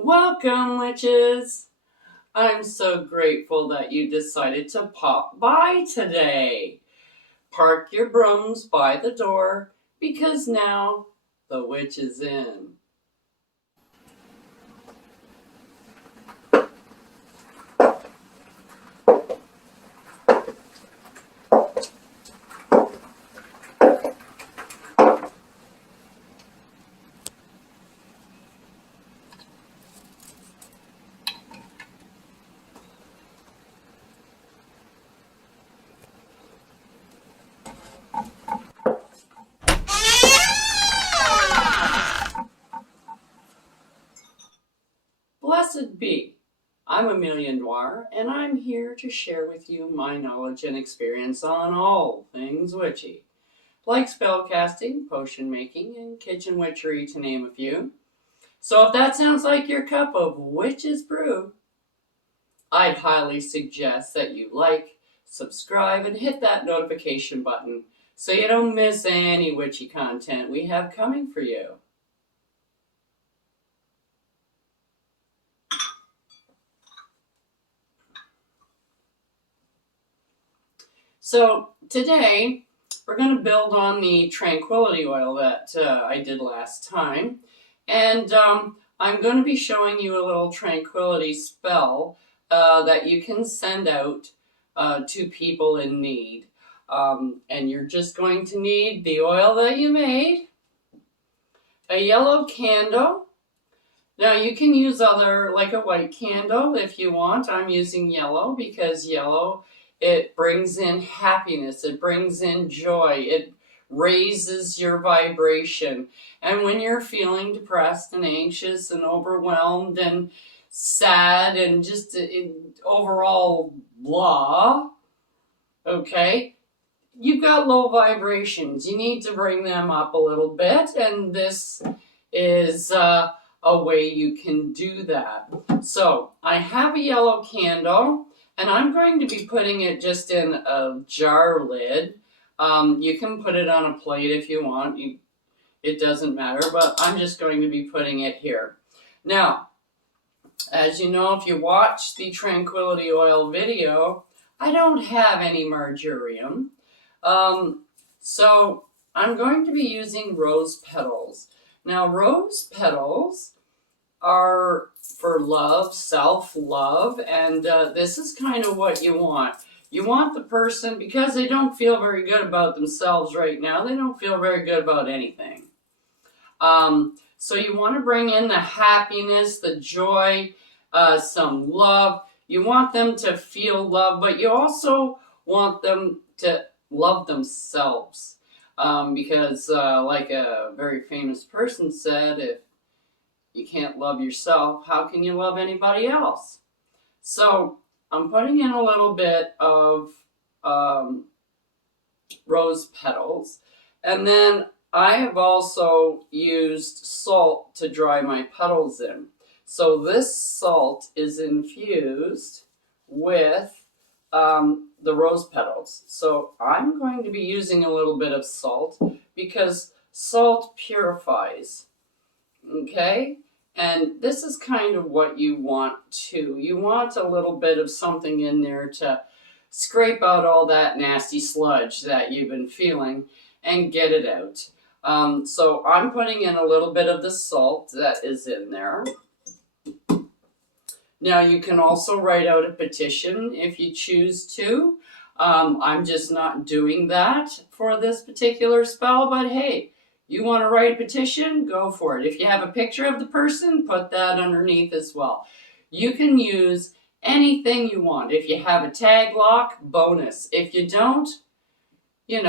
Welcome, witches! I'm so grateful that you decided to pop by today. Park your brooms by the door because now the witch is in. Blessed be. I'm Amelia Noir, and I'm here to share with you my knowledge and experience on all things witchy, like spellcasting, potion making, and kitchen witchery, to name a few. So if that sounds like your cup of witch's brew, I'd highly suggest that you like, subscribe, and hit that notification button so you don't miss any witchy content we have coming for you. So today we're going to build on the Tranquility oil that I did last time, and I'm going to be showing you a little Tranquility spell that you can send out to people in need. And you're just going to need the oil that you made, a yellow candle. Now you can use other, like a white candle if you want. I'm using yellow because yellow, it brings in happiness, it brings in joy, it raises your vibration. And when you're feeling depressed and anxious and overwhelmed and sad and just overall blah, okay, you've got low vibrations. You need to bring them up a little bit, and this is a way you can do that. So I have a yellow candle, and I'm going to be putting it just in a jar lid. You can put it on a plate if you want. It doesn't matter, but I'm just going to be putting it here. Now, as you know, if you watch the Tranquility oil video, I don't have any marjoram. So I'm going to be using rose petals. Now, rose petals are for love, self-love, and this is kind of what you want. You want the person, because they don't feel very good about themselves right now, they don't feel very good about anything. So you want to bring in the happiness, the joy, some love. You want them to feel love, but you also want them to love themselves. Because like a very famous person said, if you can't love yourself, how can you love anybody else? So I'm putting in a little bit of rose petals, and then I have also used salt to dry my petals in. So this salt is infused with the rose petals. So I'm going to be using a little bit of salt because salt purifies. Okay? And this is kind of what you want too. You want a little bit of something in there to scrape out all that nasty sludge that you've been feeling and get it out. So I'm putting in a little bit of the salt that is in there. Now you can also write out a petition if you choose to. I'm just not doing that for this particular spell, but hey, you want to write a petition? Go for it. If you have a picture of the person, put that underneath as well. You can use anything you want. If you have a tag lock, bonus. If you don't, you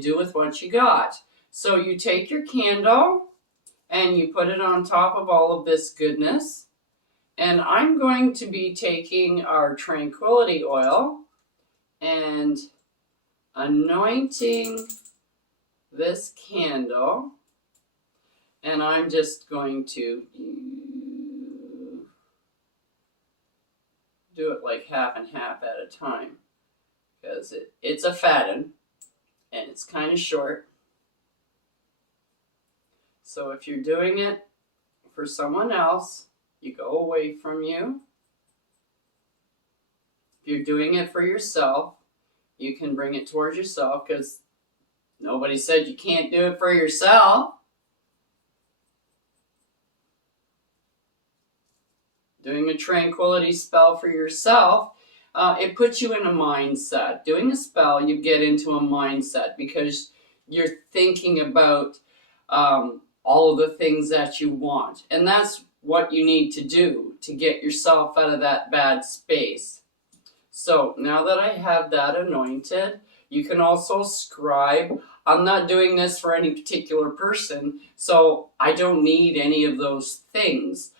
do with what you got. So you take your candle and you put it on top of all of this goodness. And I'm going to be taking our Tranquility oil and anointing this candle, and I'm just going to do it like half and half at a time because it's a fat one and it's kind of short. So if you're doing it for someone else, You go away from you. If you're doing it for yourself, you can bring it towards yourself because nobody said you can't do it for yourself. Doing a tranquility spell for yourself, it puts you in a mindset. Doing a spell, you get into a mindset because you're thinking about all of the things that you want. And that's what you need to do to get yourself out of that bad space. So now that I have that anointed, you can also scribe. I'm not doing this for any particular person, so I don't need any of those things.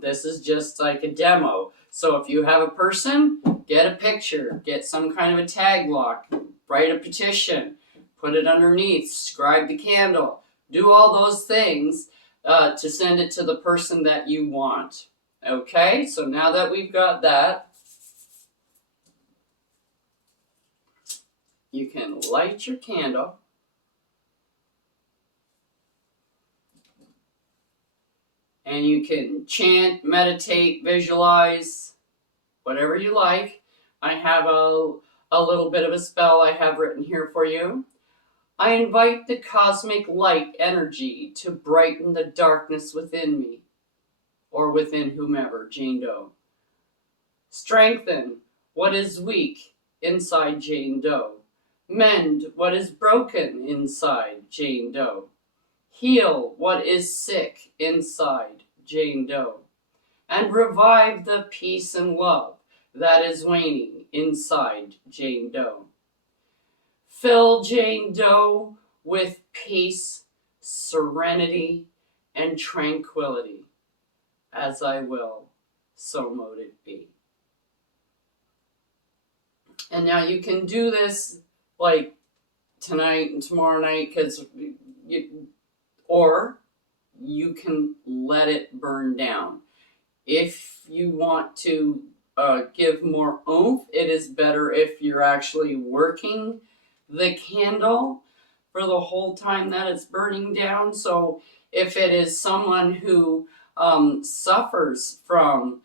This is just like a demo. So if you have a person, get a picture, get some kind of a tag lock, write a petition, put it underneath, scribe the candle, do all those things to send it to the person that you want. Okay, so now that we've got that, you can light your candle. And you can chant, meditate, visualize, whatever you like. I have a little bit of a spell I have written here for you. I invite the cosmic light energy to brighten the darkness within me, or within whomever, Jane Doe. Strengthen what is weak inside Jane Doe. Mend what is broken inside Jane Doe. Heal what is sick inside Jane Doe. And revive the peace and love that is waning inside Jane Doe. Fill Jane Doe with peace, serenity, and tranquility. As I will, so mote it be. And now you can do this like tonight and tomorrow night, or you can let it burn down. If you want to give more oomph, it is better if you're actually working the candle for the whole time that it's burning down. So if it is someone who suffers from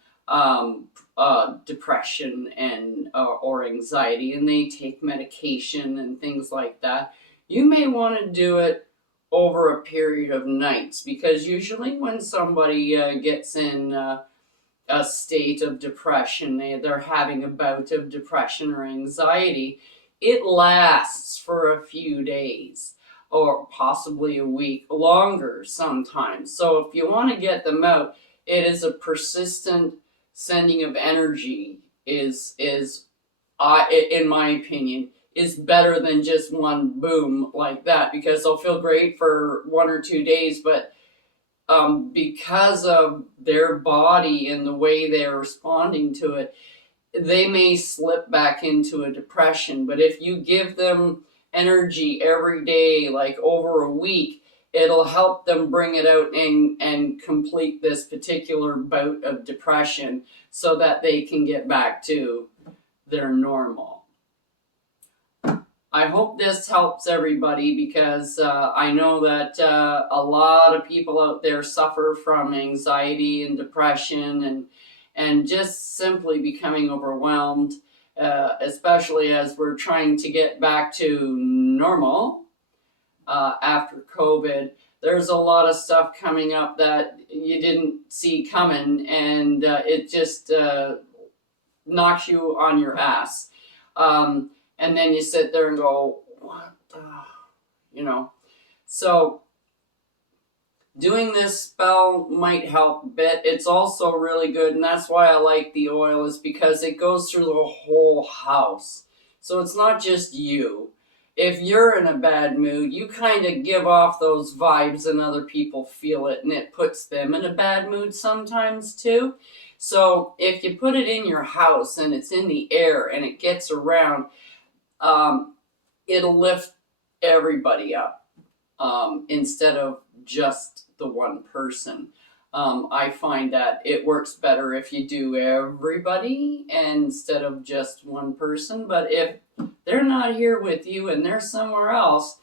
depression and or anxiety, and they take medication and things like that, you may want to do it over a period of nights, because usually when somebody gets in a state of depression, they're having a bout of depression or anxiety, it lasts for a few days or possibly a week, longer sometimes. So if you want to get them out, it is a persistent sending of energy is in my opinion, is better than just one boom like that, because they'll feel great for 1 or 2 days, but because of their body and the way they're responding to it, they may slip back into a depression. But if you give them energy every day, like over a week, it'll help them bring it out and complete this particular bout of depression so that they can get back to their normal. I hope this helps everybody, because I know that a lot of people out there suffer from anxiety and depression and just simply becoming overwhelmed, especially as we're trying to get back to normal after COVID. There's a lot of stuff coming up that you didn't see coming, and it just knocks you on your ass. And then you sit there and go, what the, So doing this spell might help a bit. It's also really good, and that's why I like the oil, is because it goes through the whole house. So it's not just you. If you're in a bad mood, you kind of give off those vibes and other people feel it, and it puts them in a bad mood sometimes too. So if you put it in your house and it's in the air and it gets around, it'll lift everybody up instead of just the one person. I find that it works better if you do everybody instead of just one person. But if they're not here with you and they're somewhere else,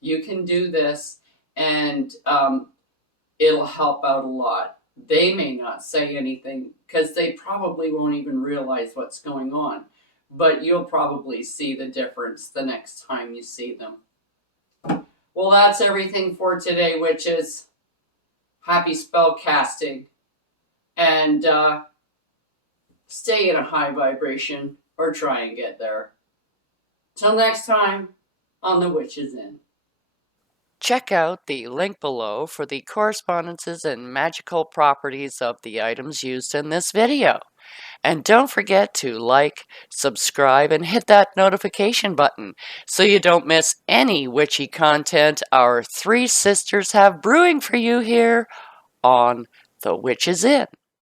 you can do this, and it'll help out a lot. They may not say anything because they probably won't even realize what's going on. But you'll probably see the difference the next time you see them. Well, that's everything for today, witches. Happy spell casting. And stay in a high vibration or try and get there. Till next time on The Witch's Inn. Check out the link below for the correspondences and magical properties of the items used in this video. And don't forget to like, subscribe, and hit that notification button so you don't miss any witchy content our three sisters have brewing for you here on The Witch's Inn.